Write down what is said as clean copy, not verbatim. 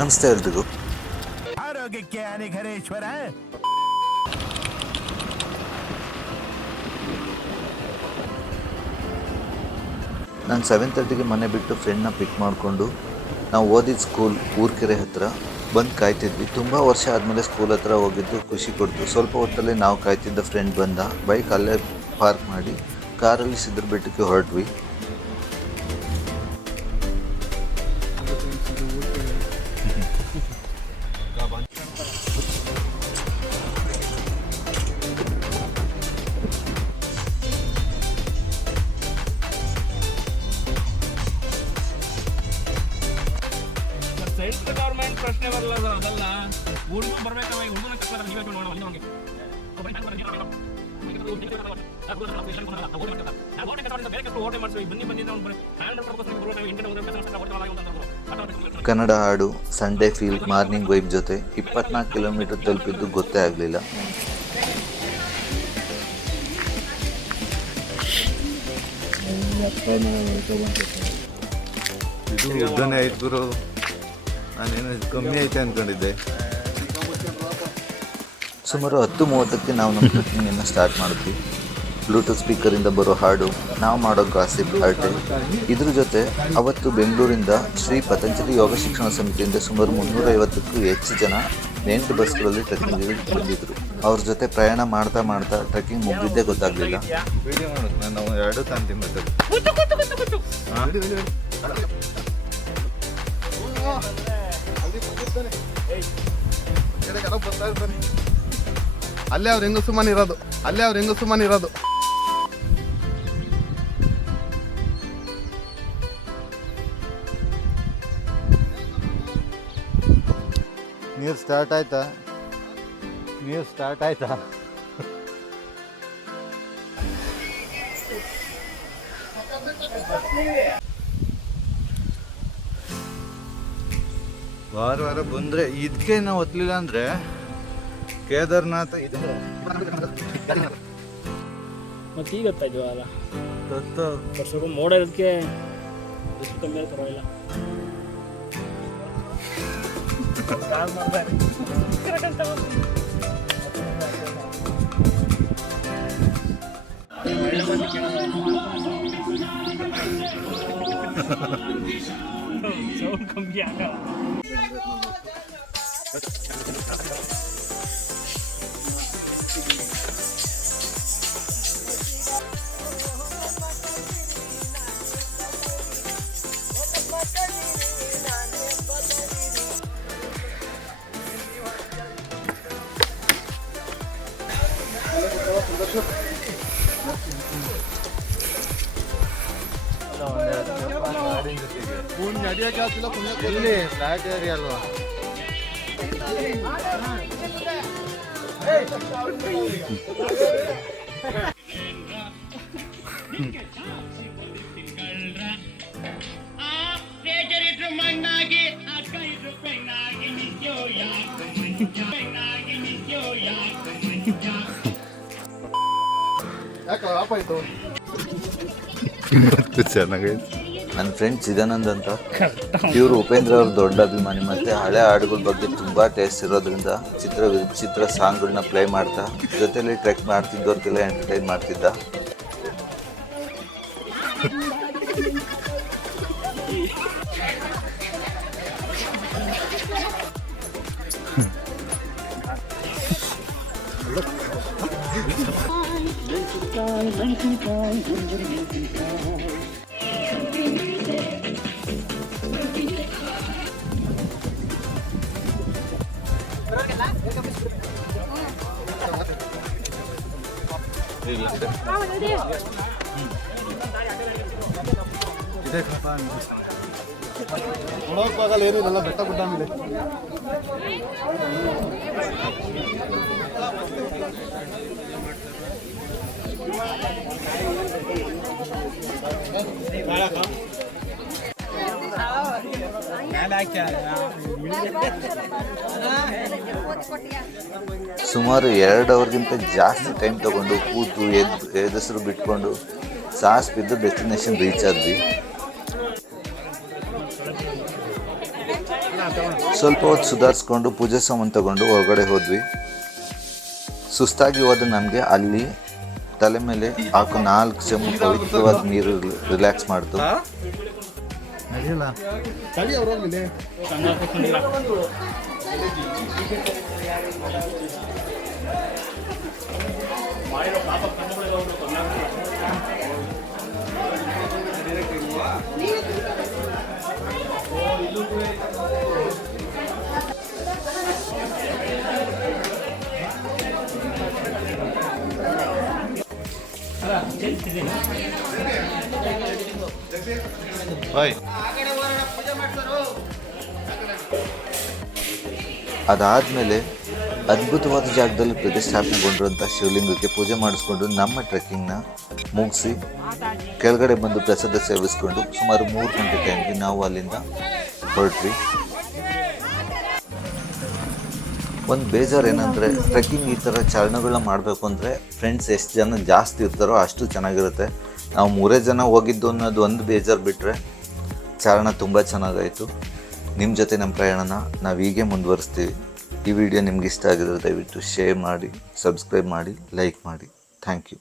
ನಮಸ್ತೆ ಎಲ್ರಿಗೂ. ಆರೋಗ್ಯಕ್ಕೆ ಹರಿಹರೇಶ್ವರ. ನಾನು 7:30ಗೆ ಮನೆ ಬಿಟ್ಟು ಫ್ರೆಂಡ್ನ ಪಿಕ್ ಮಾಡಿಕೊಂಡು ನಾವು ಓದಿದ ಸ್ಕೂಲ್ ಊರ್ಕೆರೆ ಹತ್ರ ಬಂದು ಕಾಯ್ತಿದ್ವಿ. ತುಂಬ ವರ್ಷ ಆದಮೇಲೆ ಸ್ಕೂಲ್ ಹತ್ರ ಹೋಗಿದ್ದು ಖುಷಿ ಕೊಡ್ತು. ಸ್ವಲ್ಪ ಹೊತ್ತಲ್ಲೇ ನಾವು ಕಾಯ್ತಿದ್ದ ಫ್ರೆಂಡ್ ಬಂದ. ಬೈಕ್ ಅಲ್ಲೇ ಪಾರ್ಕ್ ಮಾಡಿ ಕಾರಲ್ಲಿ ಸಿದ್ರ ಬೆಟ್ಟಕ್ಕೆ ಹೊರಟ್ವಿ. ಸೆಂಟ್ರಲ್ ಗೌರ್ಮೆಂಟ್ ಪ್ರಶ್ನೆ ಬರಲ್ಲ ಅದಲ್ಲ. ಹುಡುಗ ಬರ್ಬೇಕಲ್ಲ, ಹುಡುಗನ ಕಷ್ಟ ನೀವೇ ನೋಡೋಣ. ಅಲ್ಲಿ ಕನ್ನಡ ಹಾಡು, ಸಂಡೇ ಫೀಲ್, ಮಾರ್ನಿಂಗ್ ವೈಬ್ ಜೊತೆ 24 ಕಿಲೋಮೀಟರ್ ತಲುಪಿದ್ದು ಗೊತ್ತೇ ಆಗಲಿಲ್ಲ. ಇದು ಉದ್ದನೇ ಐತೆ ಗುರು. ನಾನೇನು ಕಮ್ಮಿ ಐತೆ ಅಂದ್ಕೊಂಡಿದ್ದೆ. ಸುಮಾರು 10:30ಕ್ಕೆ ನಾವು ನಮ್ಮ ಟ್ರೆಕ್ಕಿಂಗನ್ನು ಸ್ಟಾರ್ಟ್ ಮಾಡಿದ್ವಿ. ಬ್ಲೂಟೂತ್ ಸ್ಪೀಕರಿಂದ ಬರೋ ಹಾಡು, ನಾವು ಮಾಡೋ ಗಾಸಿಪ್, ಹರಟೆ. ಇದ್ರ ಜೊತೆ ಅವತ್ತು ಬೆಂಗಳೂರಿಂದ ಶ್ರೀ ಪತಂಜಲಿ ಯೋಗ ಶಿಕ್ಷಣ ಸಮಿತಿಯಿಂದ ಸುಮಾರು 350ಕ್ಕೂ ಹೆಚ್ಚು ಜನ 8 ಬಸ್ಗಳಲ್ಲಿ ಟ್ರೆಕ್ಕಿಂಗಿಗೆ ಬಂದಿದ್ದರು. ಅವ್ರ ಜೊತೆ ಪ್ರಯಾಣ ಮಾಡ್ತಾ ಮಾಡ್ತಾ ಟ್ರೆಕ್ಕಿಂಗ್ ಮುಗಿದಿದ್ದೇ ಗೊತ್ತಾಗಲಿಲ್ಲ. ವಿಡಿಯೋ ಮಾಡೋದು ನಾನು ಎರಡು ತಾಂತೀನಿ ಮತ್ತೆ. ಅಲ್ಲೇ ಅವ್ರು ಹೆಂಗು ಸುಮ್ಮನೆ ಇರೋದು. ನೀರು ಸ್ಟಾರ್ಟ್ ಆಯ್ತಾ? ವಾರ ಬಂದರೆ ಇದಕ್ಕೆ ನಾವು ಒತ್ತಲಿಲ್ಲ ಅಂದರೆ ಕೇದಾರ್ನಾಥ ಇದು ಮತ್ತೆ ಈಗ ಗೊತ್ತಾಯ್ತು ಅಲ್ಲ, ಸ್ವಲ್ಪ ಮೋಡ ಇರೋದಕ್ಕೆ ಎಷ್ಟು ಕಮ್ಮಿ ಪರವಾಗಿಲ್ಲ. ಕಮ್ಮಿ ಆಗಲ್ಲ. ಇಲ್ಲಿ ಫ್ಲಾಟ್ ಏರಿಯಾ ಅಲ್ವಾ? ಚೆನ್ನಾಗೈತೆ. ನನ್ನ ಫ್ರೆಂಡ್ ಚಿದಾನಂದ್ ಅಂತ, ಇವರು ಉಪೇಂದ್ರ ಅವ್ರ ದೊಡ್ಡ ಅಭಿಮಾನಿ. ಮತ್ತು ಹಳೆ ಹಾಡುಗಳ ಬಗ್ಗೆ ತುಂಬ ಟೇಸ್ಟ್ ಇರೋದ್ರಿಂದ ವಿಚಿತ್ರ ಸಾಂಗ್ಗಳನ್ನ ಪ್ಲೇ ಮಾಡ್ತಾ ಜೊತೆಲಿ ಟ್ರೆಕ್ ಮಾಡ್ತಿದ್ದವ್ರಿಗೆಲ್ಲ ಎಂಟರ್ಟೈನ್ ಮಾಡ್ತಿದ್ದ. ನೋಡೋಕ್ಕಾಗಲ್ಲ, ಏನಿರಲ್ಲ, ಬೆಟ್ಟ ಗುಡ್ಡ ಮೇಲೆ. ಸುಮಾರು 2 ಅವರ್ಗಿಂತ ಜಾಸ್ತಿ ಟೈಮ್ ತಗೊಂಡು ಕೂತು ಎದುರು ಬಿಟ್ಕೊಂಡು ಸಾಸ್ ಬಿದ್ದು ಡೆಸ್ಟಿನೇಷನ್ ರೀಚ್ ಆದ್ವಿ. ಸ್ವಲ್ಪ ಹೊತ್ತು ಸುಧಾರಿಸ್ಕೊಂಡು ಪೂಜೆ ಸಾಮಾನು ತಗೊಂಡು ಹೊರಗಡೆ ಹೋದ್ವಿ. ಸುಸ್ತಾಗಿ ಹೋದ ನಮಗೆ ಅಲ್ಲಿ ತಲೆ ಮೇಲೆ ಹಾಕೋ 4 ಚೆಮ್ಮು ಪವಿತ್ರವಾದ ನೀರು ರಿಲ್ಯಾಕ್ಸ್ ಮಾಡ್ತು. ತಡಿ ಅವ್ರು ಹೋಗ್ಲಿ. ಬಾಯ್. ಅದಾದಮೇಲೆ ಅದ್ಭುತವಾದ ಜಾಗದಲ್ಲಿ ಪ್ರತಿಷ್ಠಾಪನೆಗೊಂಡಿರುವಂಥ ಶಿವಲಿಂಗಕ್ಕೆ ಪೂಜೆ ಮಾಡಿಸ್ಕೊಂಡು ನಮ್ಮ ಟ್ರೆಕ್ಕಿಂಗ್ನ ಮುಗಿಸಿ ಕೆಳಗಡೆ ಬಂದು ಪ್ರಸಾದ ಸೇವಿಸ್ಕೊಂಡು ಸುಮಾರು 3 ಗಂಟೆ ಟೈಮ್ಗೆ ನಾವು ಅಲ್ಲಿಂದ ಹೊರಟ್ವಿ. ಒಂದು ಬೇಜಾರು ಏನಂದರೆ ಟ್ರೆಕ್ಕಿಂಗ್ ಈ ಥರ ಚಾರಣಗಳನ್ನ ಮಾಡಬೇಕು ಅಂದರೆ ಫ್ರೆಂಡ್ಸ್ ಎಷ್ಟು ಜನ ಜಾಸ್ತಿ ಇರ್ತಾರೋ ಅಷ್ಟು ಚೆನ್ನಾಗಿರುತ್ತೆ. ನಾವು 3 ಜನ ಹೋಗಿದ್ದು ಅನ್ನೋದು ಒಂದು ಬೇಜಾರು ಬಿಟ್ಟರೆ ಚಾರಣ ತುಂಬ ಚೆನ್ನಾಗಾಯಿತು. ನಿಮ್ಮ ಜೊತೆ ನಮ್ಮ ಪ್ರಯಾಣನ ನಾವು ಹೀಗೆ ಮುಂದುವರಿಸ್ತೀವಿ. ಈ ವಿಡಿಯೋ ನಿಮ್ಗೆ ಇಷ್ಟ ಆಗಿದ್ರೆ ದಯವಿಟ್ಟು ಶೇರ್ ಮಾಡಿ, ಸಬ್ಸ್ಕ್ರೈಬ್ ಮಾಡಿ, ಲೈಕ್ ಮಾಡಿ. Thank you.